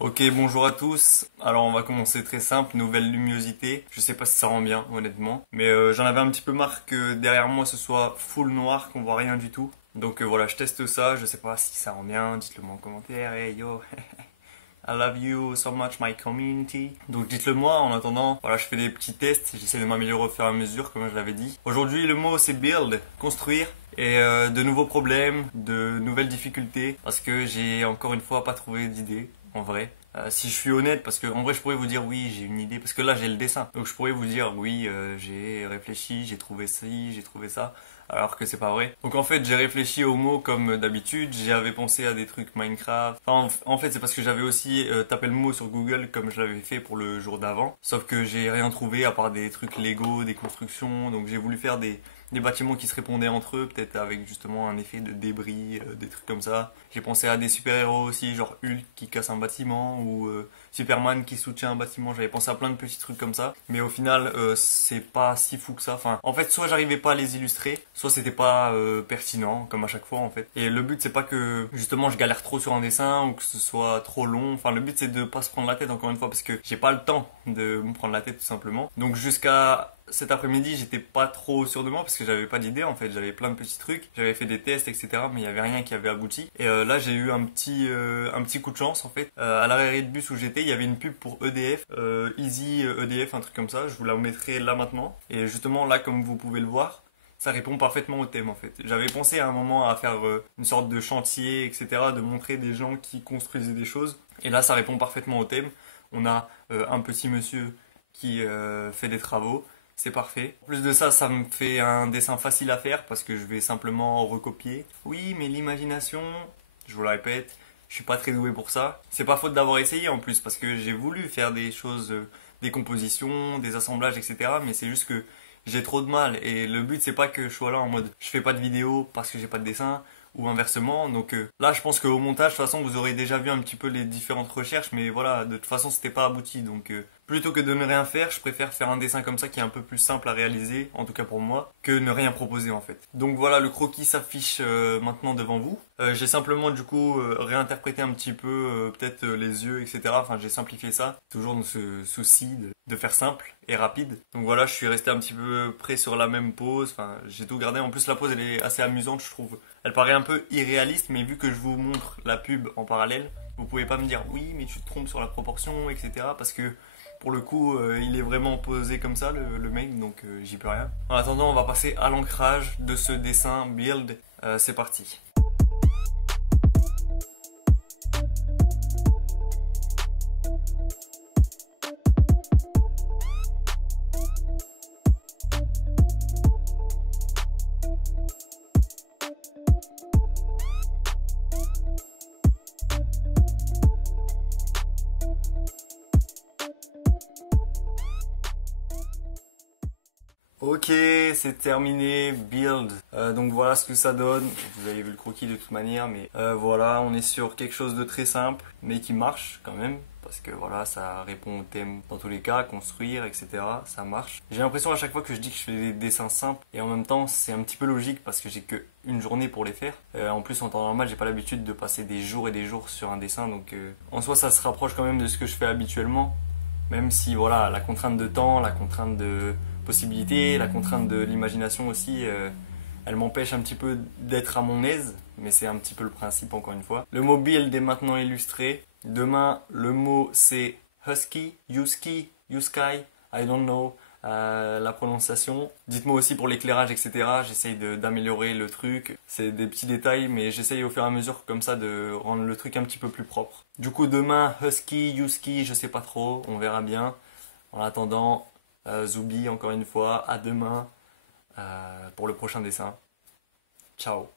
Ok, bonjour à tous. Alors on va commencer très simple, nouvelle luminosité. Je sais pas si ça rend bien, honnêtement. Mais j'en avais un petit peu marre que derrière moi ce soit full noir, qu'on voit rien du tout. Donc voilà, je teste ça, je sais pas si ça rend bien, dites-le moi en commentaire. Hey yo, I love you so much my community. Donc dites-le moi en attendant. Voilà, je fais des petits tests, j'essaie de m'améliorer au fur et à mesure, comme je l'avais dit. Aujourd'hui le mot c'est build, construire. Et de nouveaux problèmes, de nouvelles difficultés, parce que j'ai encore une fois pas trouvé d'idée, en vrai. Si je suis honnête, parce que en vrai je pourrais vous dire oui j'ai une idée, parce que là j'ai le dessin. Donc je pourrais vous dire oui j'ai réfléchi, j'ai trouvé ci, j'ai trouvé ça, alors que c'est pas vrai. Donc en fait j'ai réfléchi aux mots comme d'habitude, j'avais pensé à des trucs Minecraft. Enfin en fait c'est parce que j'avais aussi tapé le mot sur Google comme je l'avais fait pour le jour d'avant. Sauf que j'ai rien trouvé à part des trucs Lego, des constructions, donc j'ai voulu faire des bâtiments qui se répondaient entre eux, peut-être avec justement un effet de débris, des trucs comme ça. J'ai pensé à des super-héros aussi, genre Hulk qui casse un bâtiment ou Superman qui soutient un bâtiment. J'avais pensé à plein de petits trucs comme ça. Mais au final, c'est pas si fou que ça. Enfin, en fait, soit j'arrivais pas à les illustrer, soit c'était pas pertinent, comme à chaque fois en fait. Et le but, c'est pas que justement je galère trop sur un dessin ou que ce soit trop long. Enfin, le but, c'est de pas se prendre la tête encore une fois parce que j'ai pas le temps de me prendre la tête tout simplement. Donc jusqu'à cet après-midi, j'étais pas trop sûr de moi parce que j'avais pas d'idée en fait. J'avais plein de petits trucs, j'avais fait des tests, etc. Mais il y avait rien qui avait abouti. Et là, j'ai eu un petit coup de chance en fait. À l'arrêt de bus où j'étais, il y avait une pub pour EDF, Easy EDF, un truc comme ça. Je vous la mettrai là maintenant. Et justement, là, comme vous pouvez le voir, ça répond parfaitement au thème en fait. J'avais pensé à un moment à faire une sorte de chantier, etc. De montrer des gens qui construisaient des choses. Et là, ça répond parfaitement au thème. On a un petit monsieur qui fait des travaux. C'est parfait. En plus de ça, ça me fait un dessin facile à faire parce que je vais simplement recopier. Oui, mais l'imagination, je vous le répète, je suis pas très doué pour ça. C'est pas faute d'avoir essayé en plus parce que j'ai voulu faire des choses, des compositions, des assemblages, etc. Mais c'est juste que j'ai trop de mal et le but c'est pas que je sois là en mode je fais pas de vidéo parce que j'ai pas de dessin ou inversement. Donc là, je pense qu'au montage, de toute façon, vous aurez déjà vu un petit peu les différentes recherches, mais voilà, de toute façon, c'était pas abouti. Donc plutôt que de ne rien faire, je préfère faire un dessin comme ça qui est un peu plus simple à réaliser, en tout cas pour moi, que ne rien proposer en fait. Donc voilà, le croquis s'affiche maintenant devant vous. J'ai simplement du coup réinterprété un petit peu peut-être les yeux, etc. Enfin, j'ai simplifié ça, toujours dans ce souci de faire simple et rapide. Donc voilà, je suis resté un petit peu près sur la même pose. Enfin, j'ai tout gardé. En plus, la pose elle est assez amusante, je trouve. Elle paraît un peu irréaliste, mais vu que je vous montre la pub en parallèle, vous pouvez pas me dire oui, mais tu te trompes sur la proportion, etc. Parce que pour le coup, il est vraiment posé comme ça, le mec, donc j'y peux rien. En attendant, on va passer à l'ancrage de ce dessin build. C'est parti. Ok, c'est terminé, build. Donc voilà ce que ça donne. Vous avez vu le croquis de toute manière, mais voilà, on est sur quelque chose de très simple, mais qui marche quand même. Parce que voilà, ça répond au thème dans tous les cas, construire, etc. Ça marche. J'ai l'impression à chaque fois que je dis que je fais des dessins simples, et en même temps c'est un petit peu logique parce que j'ai que une journée pour les faire. En plus en temps normal, j'ai pas l'habitude de passer des jours et des jours sur un dessin, donc en soi ça se rapproche quand même de ce que je fais habituellement. Même si voilà, la contrainte de temps, la contrainte de possibilités, la contrainte de l'imagination aussi, elle m'empêche un petit peu d'être à mon aise, mais c'est un petit peu le principe encore une fois. Le mot build est maintenant illustré. Demain, le mot c'est husky, Yuski, Yuskai, I don't know la prononciation. Dites-moi aussi pour l'éclairage, etc. J'essaye d'améliorer le truc. C'est des petits détails, mais j'essaye au fur et à mesure comme ça de rendre le truc un petit peu plus propre. Du coup, demain, husky, Yuski, je sais pas trop, on verra bien. En attendant, Zoubi, encore une fois, à demain pour le prochain dessin. Ciao.